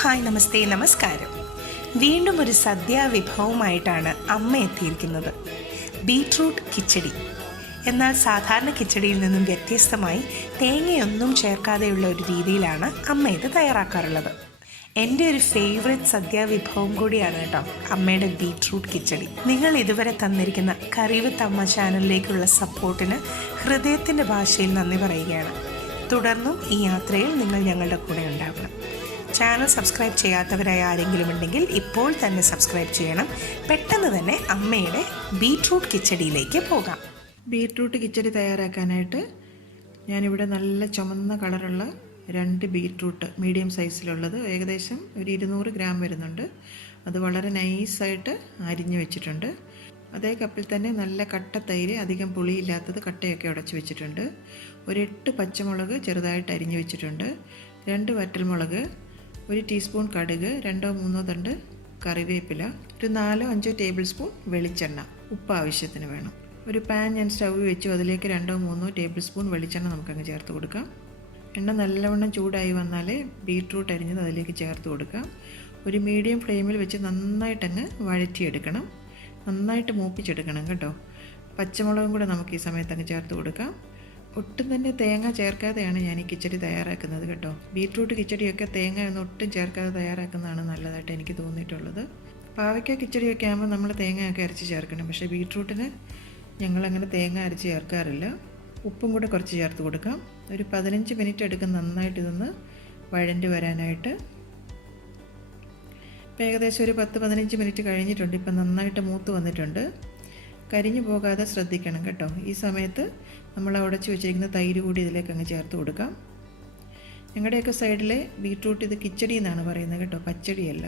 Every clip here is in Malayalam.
ഹായ് നമസ്തേ നമസ്കാരം. വീണ്ടും ഒരു സദ്യാവിഭവമായിട്ടാണ് അമ്മ എത്തിയിരിക്കുന്നത്. ബീട്രൂട്ട് കിച്ചടി. എന്നാൽ സാധാരണ കിച്ചടിയിൽ നിന്നും വ്യത്യസ്തമായി തേങ്ങയൊന്നും ചേർക്കാതെയുള്ള ഒരു രീതിയിലാണ് അമ്മ ഇത് തയ്യാറാക്കാറുള്ളത്. എൻ്റെ ഒരു ഫേവറേറ്റ് സദ്യാവിഭവം കൂടിയാണ് കേട്ടോ അമ്മയുടെ ബീട്രൂട്ട് കിച്ചടി. നിങ്ങൾ ഇതുവരെ തന്നിരിക്കുന്ന കറി വിത്ത് അമ്മ ചാനലിലേക്കുള്ള സപ്പോർട്ടിന് ഹൃദയത്തിൻ്റെ ഭാഷയിൽ നന്ദി പറയുകയാണ്. തുടർന്നും ഈ യാത്രയിൽ നിങ്ങൾ ഞങ്ങളുടെ കൂടെ ഉണ്ടാകണം. ചാനൽ സബ്സ്ക്രൈബ് ചെയ്യാത്തവരായ ആരെങ്കിലും ഉണ്ടെങ്കിൽ ഇപ്പോൾ തന്നെ സബ്സ്ക്രൈബ് ചെയ്യണം. പെട്ടെന്ന് തന്നെ അമ്മയുടെ ബീട്രൂട്ട് കിച്ചടിയിലേക്ക് പോകാം. ബീട്രൂട്ട് കിച്ചടി തയ്യാറാക്കാനായിട്ട് ഞാനിവിടെ നല്ല ചുമന്ന കളറുള്ള 2 ബീട്രൂട്ട് മീഡിയം സൈസിലുള്ളത് ഏകദേശം ഒരു 200 ഗ്രാം വരുന്നുണ്ട്. അത് വളരെ നൈസായിട്ട് അരിഞ്ഞു വെച്ചിട്ടുണ്ട്. അതേ കപ്പിൽ തന്നെ നല്ല കട്ട തൈര്, അധികം പുളിയില്ലാത്തത് കട്ടയൊക്കെ ഉടച്ച് വെച്ചിട്ടുണ്ട്. ഒരു 8 പച്ചമുളക് ചെറുതായിട്ട് അരിഞ്ഞു വെച്ചിട്ടുണ്ട്. 2 വറ്റൽമുളക്, 1 ടീസ്പൂൺ കടുക്, 2-3 തണ്ട് കറിവേപ്പില, ഒരു 4-5 ടേബിൾ സ്പൂൺ വെളിച്ചെണ്ണ, ഉപ്പ് ആവശ്യത്തിന് വേണം. ഒരു പാൻ ഞാൻ സ്റ്റൗ വെച്ചു. അതിലേക്ക് 2-3 ടേബിൾ സ്പൂൺ വെളിച്ചെണ്ണ നമുക്കങ്ങ് ചേർത്ത് കൊടുക്കാം. എണ്ണ നല്ലവണ്ണം ചൂടായി വന്നാൽ ബീട്രൂട്ട് അരിഞ്ഞത് അതിലേക്ക് ചേർത്ത് കൊടുക്കാം. ഒരു മീഡിയം ഫ്ലെയിമിൽ വെച്ച് നന്നായിട്ടങ്ങ് വഴറ്റിയെടുക്കണം. നന്നായിട്ട് മൂപ്പിച്ചെടുക്കണം കേട്ടോ. പച്ചമുളകും കൂടെ നമുക്ക് ഈ സമയത്ത് അങ്ങ് ചേർത്ത് കൊടുക്കാം. ഒട്ടും തന്നെ തേങ്ങ ചേർക്കാതെയാണ് ഞാൻ ഈ കിച്ചടി തയ്യാറാക്കുന്നത് കേട്ടോ. ബീട്രൂട്ട് കിച്ചടിയൊക്കെ തേങ്ങ ഒന്നും ഒട്ടും ചേർക്കാതെ തയ്യാറാക്കുന്നതാണ് നല്ലതായിട്ട് എനിക്ക് തോന്നിയിട്ടുള്ളത്. പാവയ്ക്ക കിച്ചടിയൊക്കെ ആകുമ്പോൾ നമ്മൾ തേങ്ങയൊക്കെ അരച്ച് ചേർക്കണം. പക്ഷേ ബീട്രൂട്ടിന് ഞങ്ങളങ്ങനെ തേങ്ങ അരച്ച് ചേർക്കാറില്ല. ഉപ്പും കൂടെ കുറച്ച് ചേർത്ത് കൊടുക്കാം. ഒരു 15 മിനിറ്റ് എടുക്കും നന്നായിട്ട് ഇതൊന്ന് വഴണ്ടി വരാനായിട്ട്. ഇപ്പം ഏകദേശം ഒരു 10-15 മിനിറ്റ് കഴിഞ്ഞിട്ടുണ്ട്. ഇപ്പം നന്നായിട്ട് മൂത്ത് വന്നിട്ടുണ്ട്. കരിഞ്ഞു പോകാതെ ശ്രദ്ധിക്കണം കേട്ടോ. ഈ സമയത്ത് നമ്മൾ ഉടച്ച് വെച്ചിരിക്കുന്ന തൈര് കൂടി ഇതിലേക്ക് അങ്ങ് ചേർത്ത് കൊടുക്കാം. ഞങ്ങളുടെയൊക്കെ സൈഡിലെ ബീട്രൂട്ട് ഇത് കിച്ചടി എന്നാണ് പറയുന്നത് കേട്ടോ, പച്ചടിയല്ല.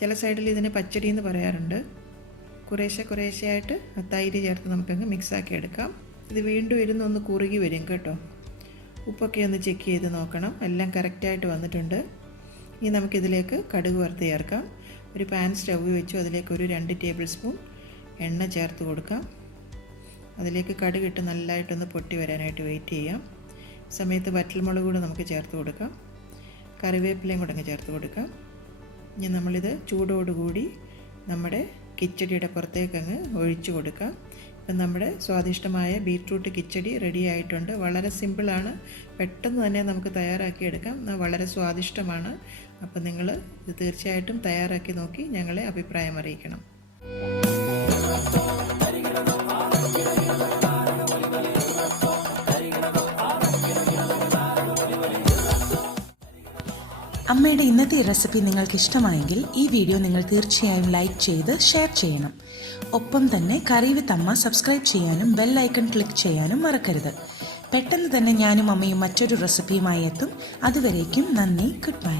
ചില സൈഡിൽ ഇതിന് പച്ചടി എന്ന് പറയാറുണ്ട്. കുറേശ്ശെയായിട്ട് ആ തൈര് ചേർത്ത് നമുക്കങ്ങ് മിക്സാക്കി എടുക്കാം. ഇത് വീണ്ടും ഇരുന്നൊന്ന് കുറുകി വരും കേട്ടോ. ഉപ്പൊക്കെ ഒന്ന് ചെക്ക് ചെയ്ത് നോക്കണം. എല്ലാം കറക്റ്റായിട്ട് വന്നിട്ടുണ്ട്. ഇനി നമുക്കിതിലേക്ക് കടുക് വറുത്ത് ചേർക്കാം. ഒരു പാൻ സ്റ്റൗ വെച്ചു. അതിലേക്ക് ഒരു 2 ടേബിൾ സ്പൂൺ എണ്ണ ചേർത്ത് കൊടുക്കാം. അതിലേക്ക് കടുകിട്ട് നല്ലതായിട്ടൊന്ന് പൊട്ടി വരാനായിട്ട് വെയിറ്റ് ചെയ്യാം. സമയത്ത് വറ്റൽമുളക് കൂടെ നമുക്ക് ചേർത്ത് കൊടുക്കാം. കറിവേപ്പിലയും കൂടെ അങ്ങ് ചേർത്ത് കൊടുക്കാം. ഇനി നമ്മളിത് ചൂടോടുകൂടി നമ്മുടെ കിച്ചടിയുടെ പുറത്തേക്ക് അങ്ങ് ഒഴിച്ചു കൊടുക്കാം. ഇപ്പം നമ്മുടെ സ്വാദിഷ്ടമായ ബീട്രൂട്ട് കിച്ചടി റെഡി ആയിട്ടുണ്ട്. വളരെ സിമ്പിളാണ്, പെട്ടെന്ന് തന്നെ നമുക്ക് തയ്യാറാക്കിയെടുക്കാം. വളരെ സ്വാദിഷ്ടമാണ്. അപ്പം നിങ്ങൾ ഇത് തീർച്ചയായിട്ടും തയ്യാറാക്കി നോക്കി ഞങ്ങളെ അഭിപ്രായം അറിയിക്കണം. അമ്മയുടെ ഇന്നത്തെ റെസിപ്പി നിങ്ങൾക്ക് ഇഷ്ടമായെങ്കിൽ ഈ വീഡിയോ നിങ്ങൾ തീർച്ചയായും ലൈക്ക് ചെയ്ത് ഷെയർ ചെയ്യണം. ഒപ്പം തന്നെ കറി വിത്ത് അമ്മ സബ്സ്ക്രൈബ് ചെയ്യാനും ബെൽ ഐക്കൺ ക്ലിക്ക് ചെയ്യാനും മറക്കരുത്. പെട്ടെന്ന് തന്നെ ഞാനും അമ്മയും മറ്റൊരു റെസിപ്പിയുമായി എത്തും. അതുവരേക്കും നന്ദി. Good bye.